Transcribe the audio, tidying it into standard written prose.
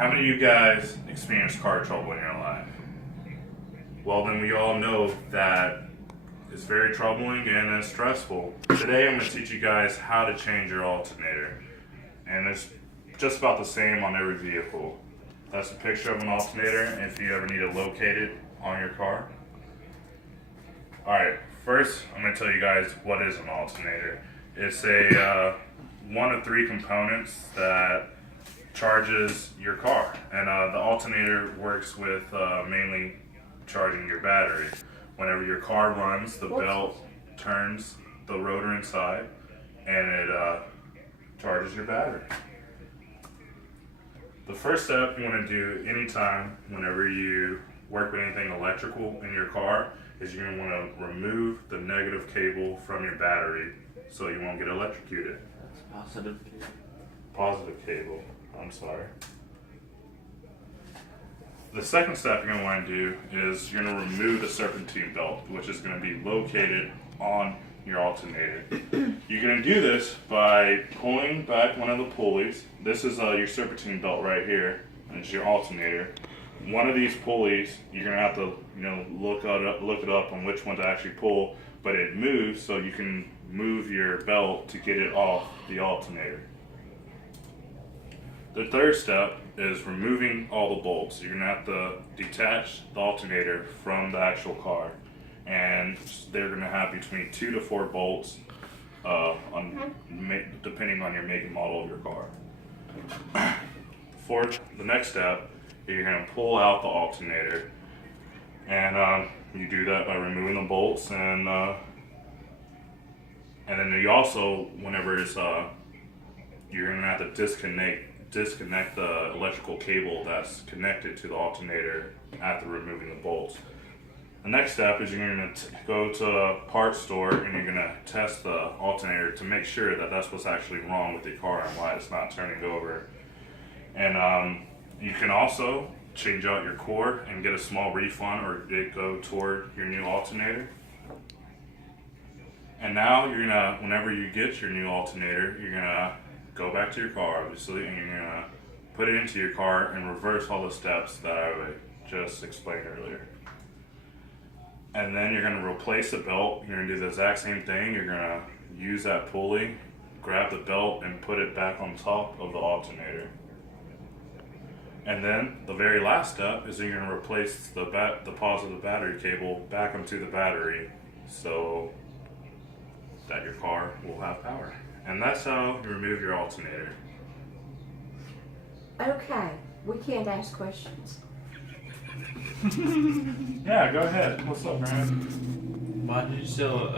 How many of you guys experienced car trouble in your life? Well, then we all know that it's very troubling and it's stressful. Today I'm going to teach you guys how to change your alternator. And it's just about the same on every vehicle. That's a picture of an alternator if you ever need to locate it on your car. Alright, first I'm going to tell you guys what is an alternator. It's a one of three components that charges your car. And the alternator works with mainly charging your battery. Whenever your car runs, the belt turns the rotor inside and it charges your battery. The first step you want to do anytime whenever you work with anything electrical in your car is you're going to want to remove the negative cable from your battery so you won't get electrocuted. That's positive cable. Positive cable, I'm sorry. The second step you're going to want to do is you're going to remove the serpentine belt, which is going to be located on your alternator. You're going to do this by pulling back one of the pulleys. This is your serpentine belt right here, and it's your alternator. One of these pulleys, you're going to have to look it up on which one to actually pull, but it moves so you can move your belt to get it off the alternator. The third step is removing all the bolts. You're going to have to detach the alternator from the actual car. And they're going to have between 2 to 4 bolts depending on your make and model of your car. The next step, you're going to pull out the alternator. And you do that by removing the bolts. And then you also, whenever it's, you're going to have to disconnect the electrical cable that's connected to the alternator after removing the bolts. The next step is you're going to go to a parts store and you're going to test the alternator to make sure that that's what's actually wrong with your car and why it's not turning over. And you can also change out your cord and get a small refund or it go toward your new alternator. And now you're going to, whenever you get your new alternator, you're going to go back to your car, obviously, and you're going to put it into your car and reverse all the steps that I just explained earlier. And then you're going to replace the belt. You're going to do the exact same thing. You're going to use that pulley, grab the belt, and put it back on top of the alternator. And then the very last step is you're going to replace the positive battery cable back onto the battery so that your car will have power. And that's how you remove your alternator. Okay, we can't ask questions. Yeah, go ahead. What's up, Grant? Why did you sell